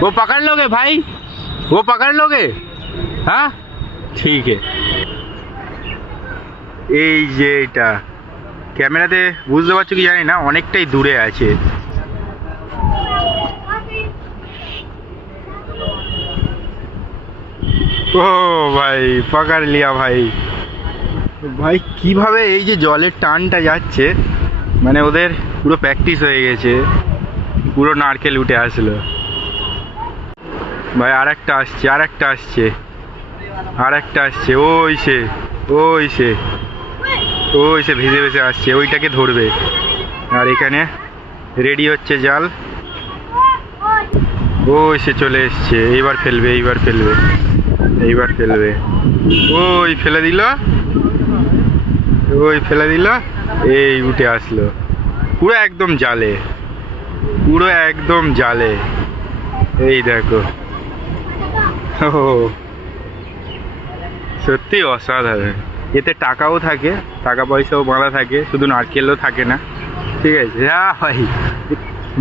वो पकड़ लोगे भाई, वो पकड़ लोगे? हाँ ठीक है। এই যে এটা ক্যামেরাতে বুঝতে পারছো কি জানি না, অনেকটাই দূরে আছে। ও ভাই পকড় লিয়া ভাই। ভাই কিভাবে এই যে জলের টানটা যাচ্ছে, মানে ওদের পুরো প্র্যাকটিস হয়ে গেছে, পুরো নারকেল উঠে আসলো। ভাই আর একটা আসছে, আর একটা আসছে, আর একটা আসছে, ওই সে, ওই সে, ওই সে ভেসে ভেসে আসছে, ওইটাকে ধরবে। আর এখানে রেডি হচ্ছে জাল, ওই সে চলে এসছে, এইবার ফেলবে, এইবার ফেলবে, এইবার ফেলবে। ওই ফেলে দিল, ওই ফেলে দিল, এই উঠে আসলো পুরো একদম জালে, পুরো একদম জালে। এই দেখো, ও সত্যি অসাধারণ। এতে টাকাও থাকে, টাকা পয়সাও বাঁধা থাকে, শুধু নারকেলও থাকে না। ঠিক আছে। হ্যাঁ ভাই,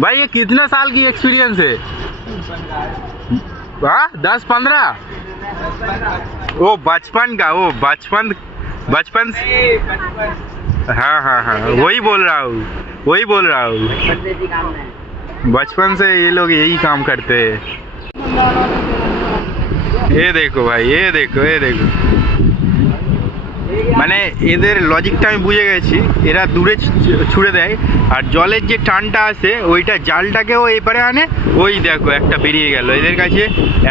भाई ये कितना साल की एक्सपीरियंस है? हाँ 10-15। वो बचपन का, वो बचपन, बचपन से। हाँ हाँ हाँ वही बोल रहा हूँ, वही बोल रहा हूँ, बचपन से ये लोग यही काम करते हैं। ये देखो भाई, ये देखो, ये देखो, মানে এদের লজিকটা আমি বুঝে গেছি। এরা দূরে ছুড়ে দেয়, আর জলের যে টানটা আসে ওইটা জালটাকেও এপারে আনে। ওই দেখো একটা বেরিয়ে গেল এদের কাছে,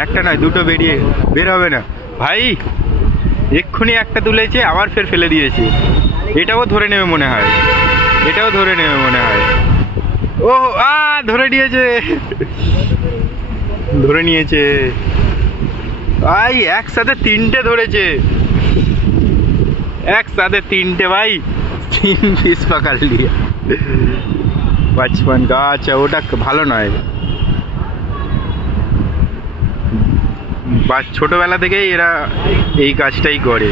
একটা নয় দুটো বেরিয়ে, বের হবে না ভাই। এক্ষুনি একটা তুলেছে, আবার ফের ফেলে দিয়েছে। এটাও ধরে নেবে মনে হয়, এটাও ধরে নেবে মনে হয়। ও ধরে নিয়েছে, ধরে নিয়েছে ভাই, একসাথে তিনটে ধরেছে, एक साथ तीनटे भाई, 3 পিস पकड़ लिया। बचपन का। আচ্ছা ওটা ভালো নয়, ছোটবেলা থেকেই এরা এই কাজটাই করে।